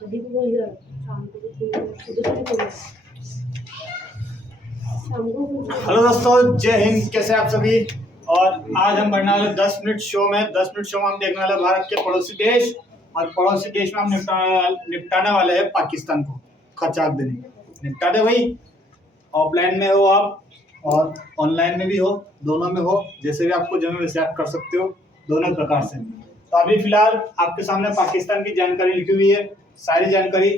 कधी भी बोल रहा शाम को भी बोल रहा सुबह भी बोल रहा शाम को बोल रहा। हेलो दोस्तों, जय हिंद। कैसे आप सभी। और आज हम बढ़ने वाले 10 मिनट शो में 10 मिनट शो में हम देखने वाले भारत के पड़ोसी देश, और पड़ोसी देश में हम निपटाने वाले हैं पाकिस्तान को। खचाक देने निपटा दे भाई। ऑफलाइन में हो आप और ऑनलाइन में भी हो, दोनों में हो, जैसे भी आपको जमे वैसे आप कर सकते हो, दोनों प्रकार से। तो अभी फिलहाल आपके सामने पाकिस्तान की जानकारी लिखी हुई है, सारी जानकारी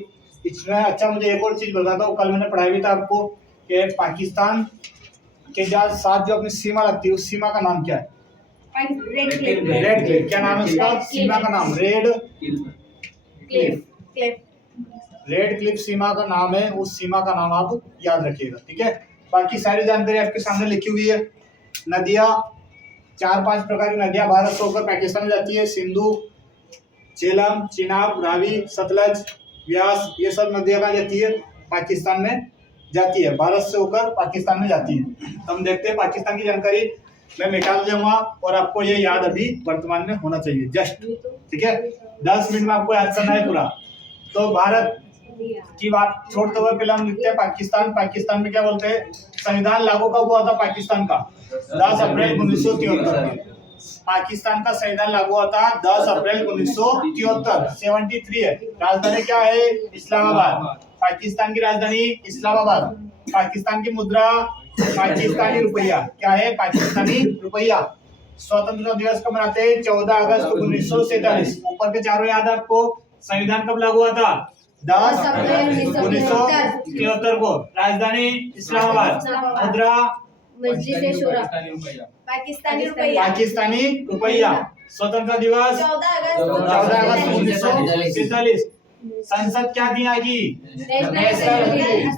इसमें। अच्छा, मुझे एक और चीज बताता हूँ, कल मैंने पढ़ाई भी था आपको कि पाकिस्तान के साथ जो अपनी सीमा लगती है उस सीमा का नाम क्या है? Red Cliff. Red Cliff. क्या नाम है उसका? सीमा का नाम रेड क्लिफ। रेड क्लिफ सीमा का नाम है। उस सीमा का नाम आप याद रखिएगा, ठीक है। बाकी सारी जानकारी आपके सामने लिखी हुई है। नदियां 4-5 प्रकार की नदियां भारत से होकर पाकिस्तान में जाती है। सिंधु, झेलम, चिनाब, रावी, सतलज, व्यास, ये सब नदियां कहाँ जाती है? पाकिस्तान में जाती है। भारत से होकर पाकिस्तान में जाती है। हम देखते हैं पाकिस्तान की जानकारी मैं मिटा दूंगा, और आपको ये याद अभी वर्तमान में होना चाहिए जस्ट, ठीक है। 10 मिनट में आपको याद करना है पूरा। तो भारत की बात छोड़ते हुए पहले हम लिखते हैं पाकिस्तान। पाकिस्तान में क्या बोलते हैं? संविधान लागू कब हुआ था पाकिस्तान का? 10 अप्रैल 1973। पाकिस्तान का संविधान लागू हुआ था 10 अप्रैल 1973। 73 है। राजधानी क्या है? इस्लामाबाद। पाकिस्तान की राजधानी इस्लामाबाद। पाकिस्तान की मुद्रा पाकिस्तानी रुपया। क्या है? पाकिस्तानी रुपया। स्वतंत्रता दिवस कब मनाते हैं? 14 अगस्त 1947। ऊपर के चारों याद है आपको। संविधान कब लागू हुआ था? 10 अप्रैल 1973 को। राजधानी इस्लामाबाद। मुद्रा पाकिस्तानी रुपया। पाकिस्तानी रुपया। स्वतंत्रता दिवस 14 अगस्त 1947। संसद क्या थी यहाँ की? नेशनल,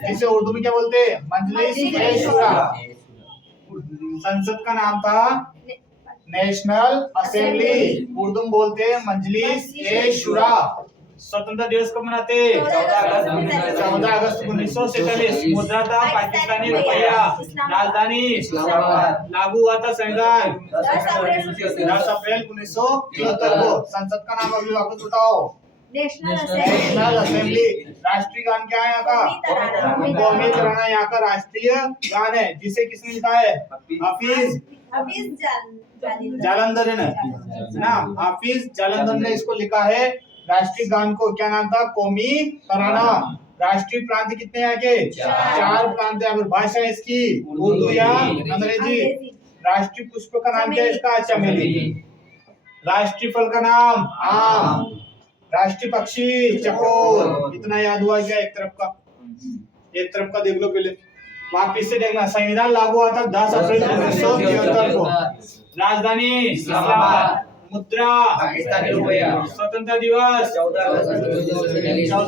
जिसे उर्दू में क्या बोलते हैं? मजलिस-ए-शुरा। संसद का नाम था नेशनल असेंबली, उर्दू में बोलते हैं मजलिस-ए-शुरा। स्वतंत्रता दिवस कब मनाते? 14 अगस्त 1947। मुद्रा था पाकिस्तानी रुपया। राजधानी लागू हुआ था संविधान 10 अप्रैल 1973 को। संसद का नाम अभी वापस बताओ। National assembly. राष्ट्रीय गान क्या है यहाँ का? कौमी तराना यहाँ का राष्ट्रीय गान है, जिसे किसने लिखा है? हाफिज जालंधर ने ना, हाफिज जालंधर ने इसको लिखा है। राष्ट्रीय गान को क्या नाम था? कौमी तराना। राष्ट्रीय प्रांत कितने यहाँ के? 4 प्रांत है। भाषा इसकी उर्दू या अंग्रेजी। राष्ट्रीय पुष्प का नाम क्या है इसका? चमेली। राष्ट्रीय फल का नाम आम। राष्ट्रीय पक्षी चकोर। इतना याद हुआ क्या? एक तरफ का देख लो पहले, वापिस से देखना। संविधान लागू हुआ था 10 अप्रैल 1973 को। राजधानी इस्लामाबाद। मुद्रा पाकिस्तानी रुपया। स्वतंत्रता दिवस 14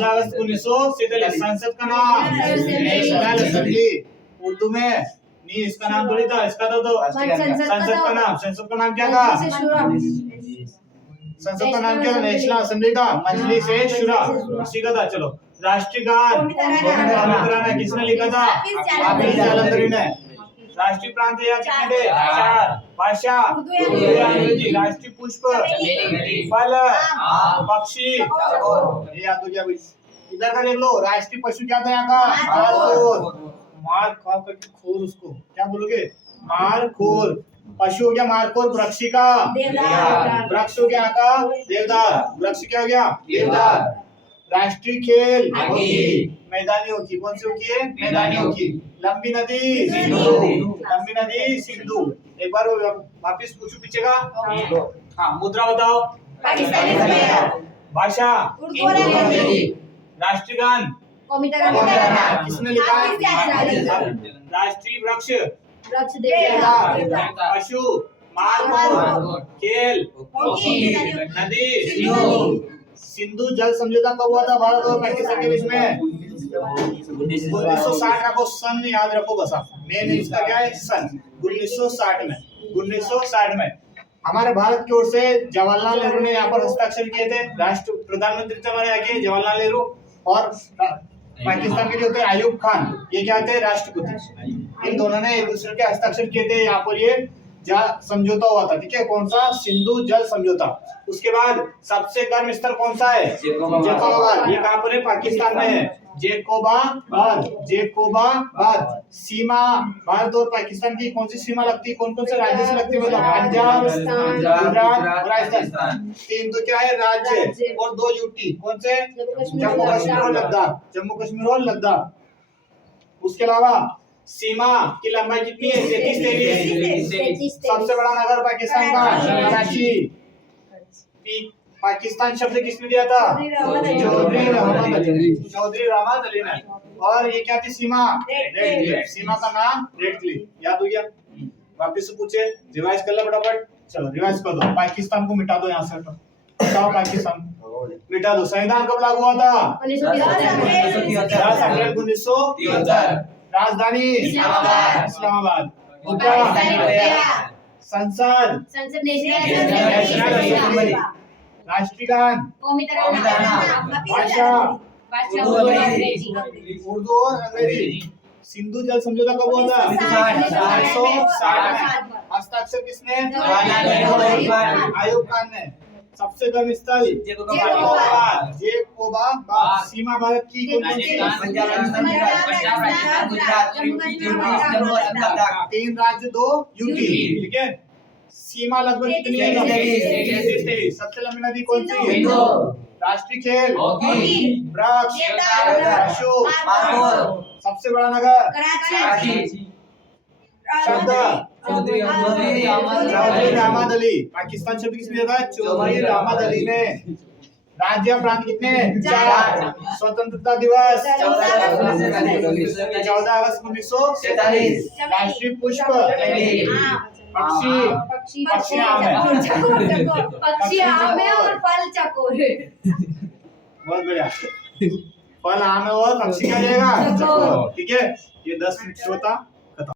अगस्त 1947। संसद का नाम नेशनल असेंबली। उर्दू में नहीं, इसका नाम थोड़ी था, इसका तो संसद का नाम क्या था? संसद का नाम क्या था? नेशनल असेंबली था, मजलिस-ए-शुरा, उसी का था। चलो, राष्ट्रीय गान किसने लिखा था? हाफिज जालंधरी ने। राष्ट्रीय प्रांत या कितने थे? 4। भाषा उर्दू या अंग्रेजी। राष्ट्रीय पुष्प फल पक्षी। ये याद हो गया भाई। इधर का देख लो, राष्ट्रीय पशु क्या था यहाँ का? मारखोर। मार खा करके खोर, उसको क्या बोलोगे? मारखोर। पशु हो गया मारखोर। वृक्षिका, वृक्ष हो गया यहाँ का देवदार। वृक्ष क्या हो गया? देवदार। राष्ट्रीय खेल हॉकी। मैदानी हॉकी। कौन सी हॉकी है? मैदानी हॉकी। लंबी नदी लंबी नदी सिंधु। एक बार वापिस पूछो पीछे का। हाँ, मुद्रा बताओ। पाकिस्तानी रुपया। भाषा उर्दू और अंग्रेजी। राष्ट्रीय गान किसने लिखा है? राष्ट्रीय वृक्ष देवदार। पशु मारखोर। खेल हॉकी। नदी सिंधु जल समझौता कब हुआ था भारत और पाकिस्तान के बीच में? 1960 का सन याद रखो बस आप। मेन इसका क्या है? सन 1960 में। 1960 में हमारे भारत की ओर से जवाहरलाल नेहरू ने यहाँ पर हस्ताक्षर किए थे। राष्ट्र प्रधानमंत्री थे हमारे यहाँ के जवाहरलाल नेहरू, और पाकिस्तान के जो थे आयुब खान, ये क्या थे? राष्ट्रपति। इन दोनों ने एक दूसरे के हस्ताक्षर किए थे यहाँ पर ये समझौता हुआ था, ठीक है। कौन सा? सिंधु जल समझौता। उसके बाद सबसे गर्म स्थल कौन सा है? जेकोबाबाद। ये कहाँ पर है? पाकिस्तान में है। जेकोबाबाद। सीमा भारत और पाकिस्तान की कौन सी सीमा लगती है? कौन कौन से राज्य से लगती है? मतलब पंजाब, गुजरात, राजस्थान। 3 तो क्या है? राज्य। और 2 यूटी। कौन से? जम्मू कश्मीर और लद्दाख। जम्मू कश्मीर और लद्दाख। उसके अलावा सीमा की लंबाई कितनी है? 33। सबसे बड़ा नगर पाकिस्तान का कराची। पाकिस्तान शब्द किसने दिया था? चौधरी रहमत अली ने। और ये क्या थी? सीमा। सीमा का नाम रेड क्लिफ। याद हो गया? वापिस से पूछे, रिवाइज कर लो फटाफट। चलो रिवाइज कर दो। पाकिस्तान को मिटा दो यहाँ से। मिटाओ पाकिस्तान, मिटा दो। संविधान कब लागू हुआ था? 10 अप्रैल 1973। राजधानी इस्लामाबाद। मुद्रा संसद नेशनल असेंबली। राष्ट्रीय गान भाषा उर्दू और अंग्रेजी। सिंधु जल समझौता कब हुआ था? 1960 में। हस्ताक्षर किसने? आयूब खान ने। सबसे गर्म स्थल जेकोबाबाद। सीमा भारत की कौन कौन सी? 3 राज्य 2 यूटी, ठीक है। सीमा लगभग कितनी है? 33। सबसे लंबी नदी कौन सी? राष्ट्रीय खेल वृक्ष अशोक। सबसे बड़ा नगर शब्द चौधरी रहमत अली। पाकिस्तान शब्द किसने दिया था? चौधरी रहमत अली ने। राज्य प्रांत कितने? 4। स्वतंत्रता दिवस 14 अगस्त 1947। राष्ट्रीय पुष्प पक्षी आम है। पक्षी आम है और फल चकोर है। बहुत बढ़िया। फल आम है और पक्षी क्या जाएगा? चकोर, ठीक है। ये 10 मिनट होता।